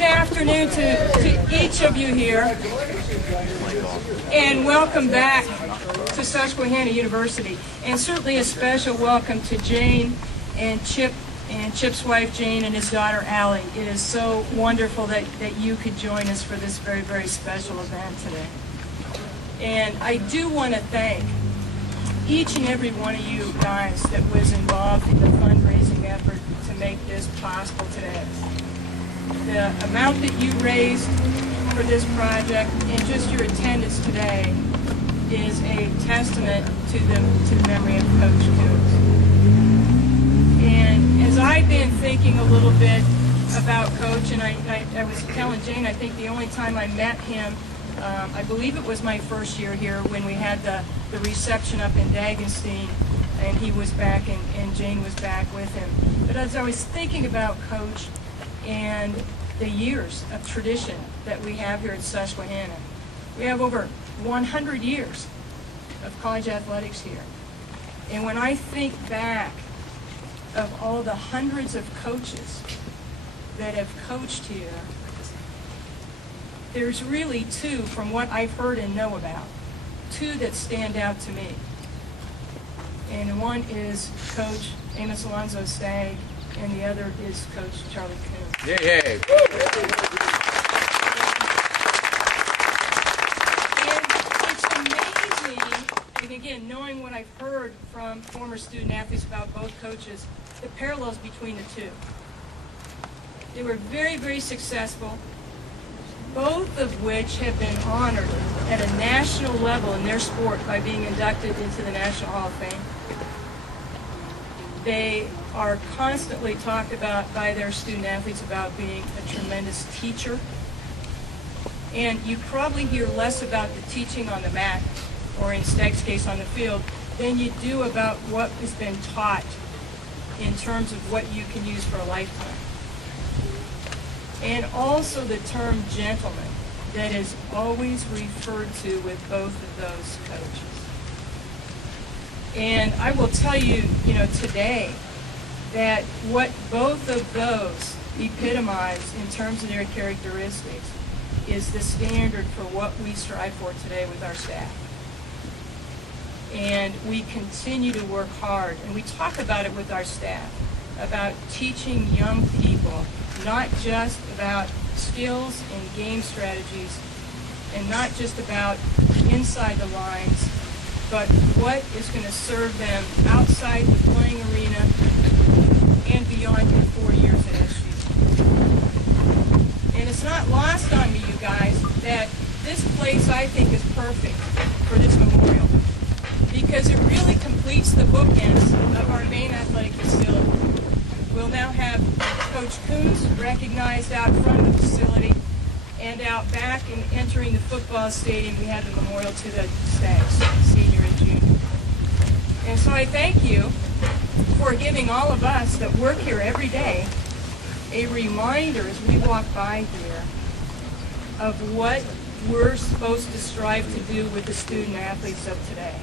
good afternoon to each of you here, and welcome back to Susquehanna University. And certainly a special welcome to Jane and Chip, and Chip's wife Jane and his daughter Allie. It is so wonderful that you could join us for this very, very special event today. And I do want to thank each and every one of you guys that was involved in the fundraising effort to make this possible today. The amount that you raised for this project and just your attendance today is a testament to the memory of Coach Kunes. And as I've been thinking a little bit about Coach, and I was telling Jane, I think the only time I met him, I believe it was my first year here when we had the reception up in Dagenstein, and he was back and Jane was back with him. But as I was thinking about Coach and the years of tradition that we have here at Susquehanna, we have over 100 years of college athletics here. And when I think back of all the hundreds of coaches that have coached here, there's really two, from what I've heard and know about, two that stand out to me. And one is Coach Amos Alonzo Stagg, and the other is Coach Charlie Kunes. Yay! And it's amazing, and again, knowing what I've heard from former student athletes about both coaches, the parallels between the two. They were very, very successful, both of which have been honored at a national level in their sport by being inducted into the National Hall of Fame. They are constantly talked about by their student athletes about being a tremendous teacher. And you probably hear less about the teaching on the mat, or in Stagg's case on the field, than you do about what has been taught in terms of what you can use for a lifetime. And also the term gentleman that is always referred to with both of those coaches. And I will tell you, today, that what both of those epitomize in terms of their characteristics is the standard for what we strive for today with our staff. And we continue to work hard, and we talk about it with our staff, about teaching young people not just about skills and game strategies, and not just about inside the lines, but what is going to serve them outside the playing arena and beyond their 4 years at SU. And it's not lost on me, you guys, that this place I think is perfect for this memorial, because it really completes the bookends of our main athletic facility. We'll now have Coach Kunes recognized out front of the facility, and out back and entering the football stadium, we have the memorial to the Staggs, senior and junior. And so I thank you for giving all of us that work here every day a reminder as we walk by here of what we're supposed to strive to do with the student athletes of today.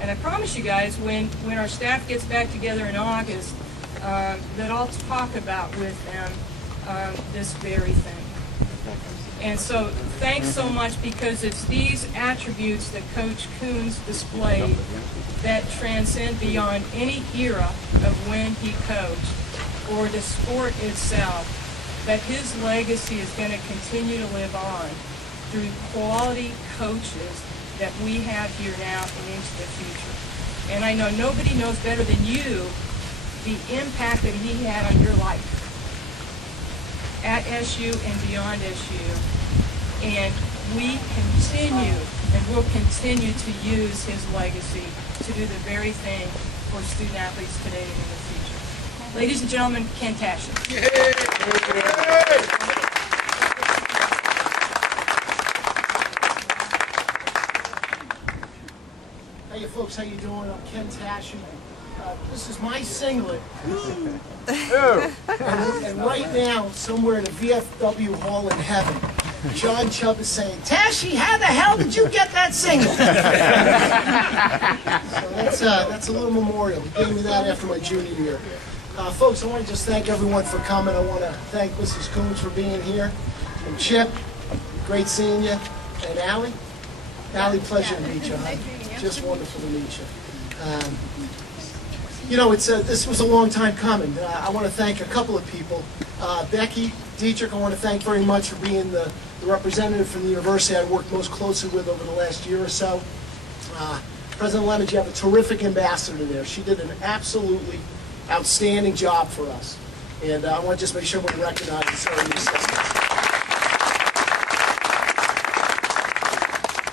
And I promise you guys, when our staff gets back together in August, that I'll talk about with them this very thing. And so thanks so much, because it's these attributes that Coach Kunes displayed that transcend beyond any era of when he coached or the sport itself, that his legacy is going to continue to live on through quality coaches that we have here now and into the future. And I know nobody knows better than you the impact that he had on your life at SU and beyond SU. And we continue and will continue to use his legacy to do the very thing for student athletes today and in the future. Ladies and gentlemen, Ken Tashin. Hey folks, how you doing? I'm Ken Tashin. This is my singlet. And right now, somewhere in the VFW hall in heaven, John Chubb is saying, "Tashi, how the hell did you get that singlet?" So that's a little memorial. He gave me that after my junior year. Folks, I want to just thank everyone for coming. I want to thank Mrs. Kunes for being here, and Chip, great seeing you, and Allie. Allie, pleasure to meet you. Huh? Just wonderful to meet you. You know, this was a long time coming. I want to thank a couple of people. Becky, Dietrich, I want to thank very much for being the representative from the university I worked most closely with over the last year or so. President Lemons, you have a terrific ambassador there. She did an absolutely outstanding job for us. And I want to just make sure we recognize and serve the assistants.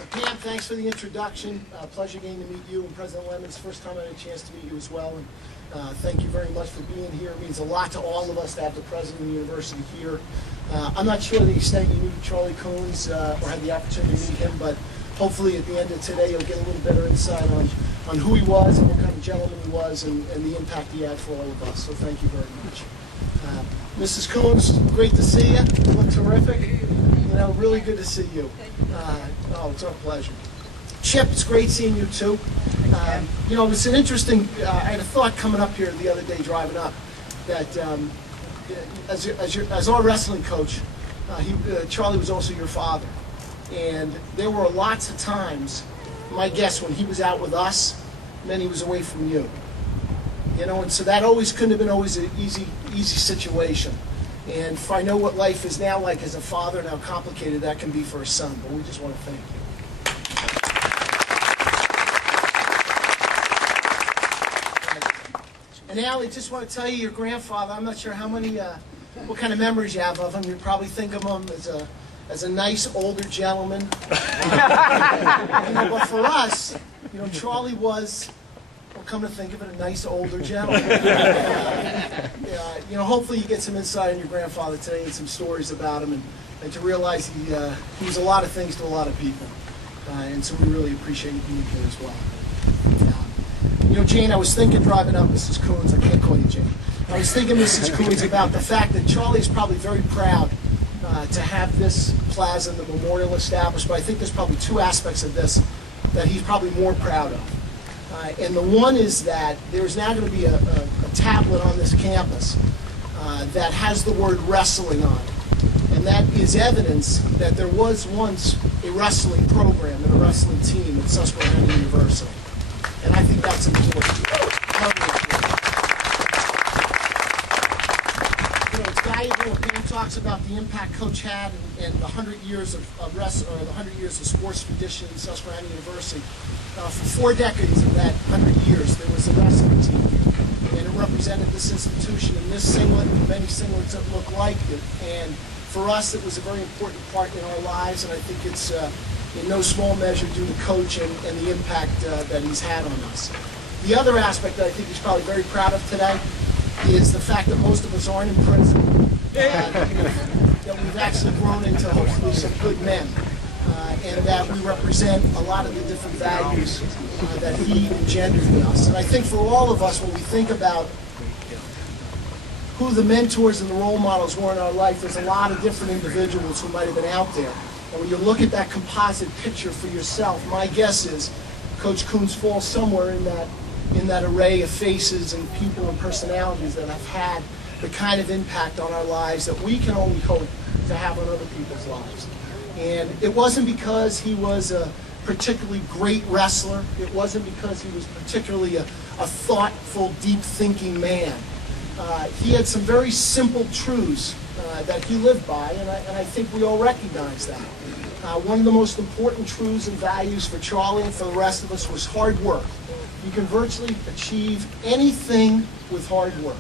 Pam, thanks for the introduction. Pleasure getting to meet you and President Lemons. First time I had a chance to meet you as well. And thank you very much for being here. It means a lot to all of us to have the president of the university here. I'm not sure the extent you knew Charlie Kunes or had the opportunity to meet him, but hopefully at the end of today you'll get a little better insight on who he was and what kind of gentleman he was and the impact he had for all of us. So thank you very much. Mrs. Kunes, great to see you. You look terrific. You know, really good to see you. Oh, it's our pleasure. Chip, it's great seeing you too. You know, it's an interesting, I had a thought coming up here the other day driving up that as our wrestling coach, Charlie was also your father. And there were lots of times, my guess, when he was out with us, then he was away from you. You know, and so that always couldn't have been always an easy situation. And if I know what life is now like as a father and how complicated that can be for a son, but we just want to thank you. And Allie, just want to tell you, your grandfather, I'm not sure how many, what kind of memories you have of him. You probably think of him as a nice older gentleman. You know, but for us, you know, Charlie was, well, come to think of it, a nice older gentleman. You know, hopefully you get some insight on your grandfather today and some stories about him, and to realize he was a lot of things to a lot of people. And so we really appreciate you being here as well. You know, Jane, I was thinking driving up, Mrs. Kunes, I can't call you Jane. I was thinking, Mrs. Kunes, about the fact that Charlie's probably very proud to have this plaza and the memorial established, but I think there's probably two aspects of this that he's probably more proud of. And the one is that there's now going to be a tablet on this campus that has the word wrestling on it. And that is evidence that there was once a wrestling program and a wrestling team at Susquehanna University. And I think that's important. You know, it's valuable when Pam talks about the impact Coach had and the 100 years of wrestling, or the 100 years of sports tradition in Susquehanna University. For 4 decades of that 100 years, there was a wrestling team here, and it represented this institution in this singlet and many singlets that look like it. And for us, it was a very important part in our lives, and I think it's in no small measure due to Coach and the impact that he's had on us. The other aspect that I think he's probably very proud of today is the fact that most of us aren't in prison, that we've actually grown into hopefully some good men. And that we represent a lot of the different values that he engendered in us. And I think for all of us, when we think about who the mentors and the role models were in our life, there's a lot of different individuals who might have been out there. And when you look at that composite picture for yourself, my guess is Coach Kunes falls somewhere in that array of faces and people and personalities that have had the kind of impact on our lives that we can only hope to have on other people's lives. And it wasn't because he was a particularly great wrestler. It wasn't because he was particularly a thoughtful, deep-thinking man. He had some very simple truths that he lived by, and I think we all recognize that. One of the most important truths and values for Charlie and for the rest of us was hard work. You can virtually achieve anything with hard work.